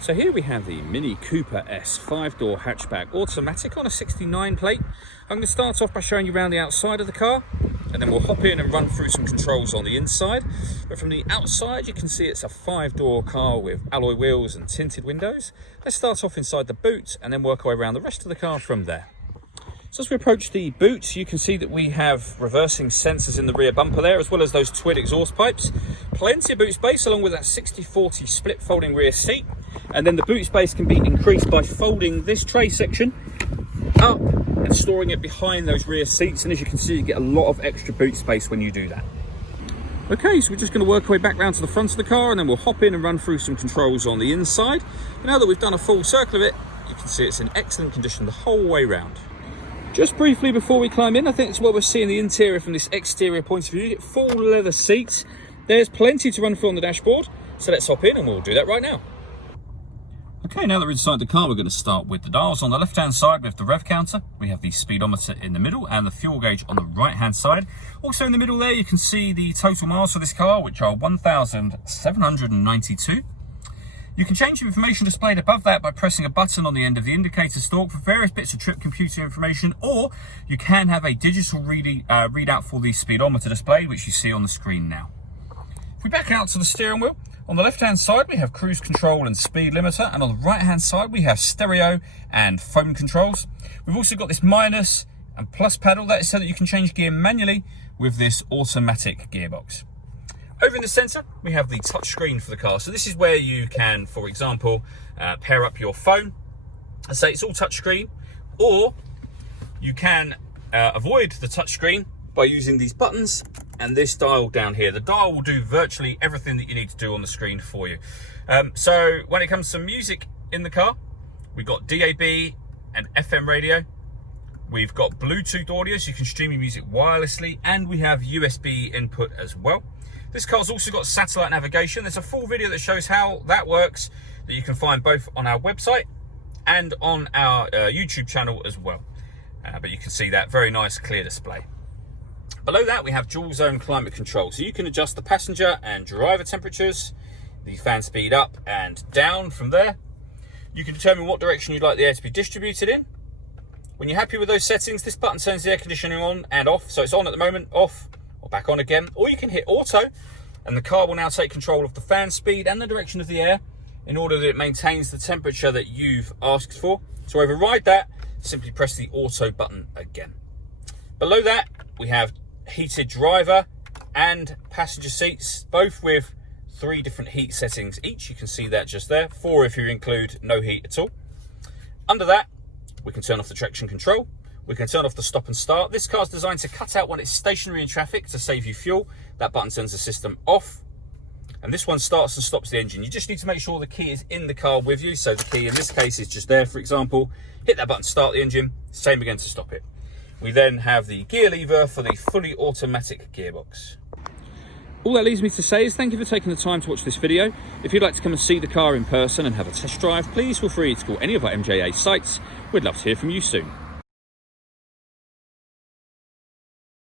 So here we have the Mini Cooper S 5-door hatchback automatic on a 69 plate. I'm going to start off by showing you around the outside of the car, and then we'll hop in and run through some controls on the inside. But from the outside you can see it's a 5-door car with alloy wheels and tinted windows. Let's start off inside the boot and then work our way around the rest of the car from there. So as we approach the boot, you can see that we have reversing sensors in the rear bumper there, as well as those twin exhaust pipes. Plenty of boot space, along with that 60/40 split folding rear seat. And then the boot space can be increased by folding this tray section up and storing it behind those rear seats. And as you can see, you get a lot of extra boot space when you do that. Okay, so we're just going to work our way back round to the front of the car, and then we'll hop in and run through some controls on the inside. Now that we've done a full circle of it, you can see it's in excellent condition the whole way round. Just briefly before we climb in, I think it's what we're seeing the interior from this exterior point of view. Full leather seats. There's plenty to run through on the dashboard, so let's hop in and we'll do that right now. Okay, now that we're inside the car, we're going to start with the dials. On the left-hand side, we have the rev counter. We have the speedometer in the middle and the fuel gauge on the right-hand side. Also in the middle there, you can see the total miles for this car, which are 1,792. You can change the information displayed above that by pressing a button on the end of the indicator stalk for various bits of trip computer information, or you can have a digital readout for the speedometer display, which you see on the screen now. If we back out to the steering wheel, on the left-hand side we have cruise control and speed limiter, and on the right-hand side we have stereo and phone controls. We've also got this minus and plus pedal. That is so that you can change gear manually with this automatic gearbox. Over in the centre, we have the touch screen for the car. So this is where you can, for example, pair up your phone. I say it's all touch screen, or you can avoid the touch screen by using these buttons and this dial down here. The dial will do virtually everything that you need to do on the screen for you. So when it comes to music in the car, we've got DAB and FM radio. We've got Bluetooth audio, so you can stream your music wirelessly, and we have USB input as well. This car's also got satellite navigation. There's a full video that shows how that works that you can find both on our website and on our YouTube channel as well. But you can see that very nice clear display. Below that we have dual zone climate control. So you can adjust the passenger and driver temperatures, the fan speed up and down from there. You can determine what direction you'd like the air to be distributed in. When you're happy with those settings, this button turns the air conditioning on and off. So it's on at the moment, off, or back on again. Or you can hit auto, and the car will now take control of the fan speed and the direction of the air in order that it maintains the temperature that you've asked for. To override that, simply press the auto button again. Below that, we have heated driver and passenger seats, both with 3 different heat settings each. You can see that just there. 4 if you include no heat at all. Under that, we can turn off the traction control. We can turn off the stop and start. This car's designed to cut out when it's stationary in traffic to save you fuel. That button turns the system off. And this one starts and stops the engine. You just need to make sure the key is in the car with you. So the key in this case is just there, for example. Hit that button to start the engine. Same again to stop it. We then have the gear lever for the fully automatic gearbox. All that leaves me to say is thank you for taking the time to watch this video. If you'd like to come and see the car in person and have a test drive, please feel free to call any of our MJA sites. We'd love to hear from you soon.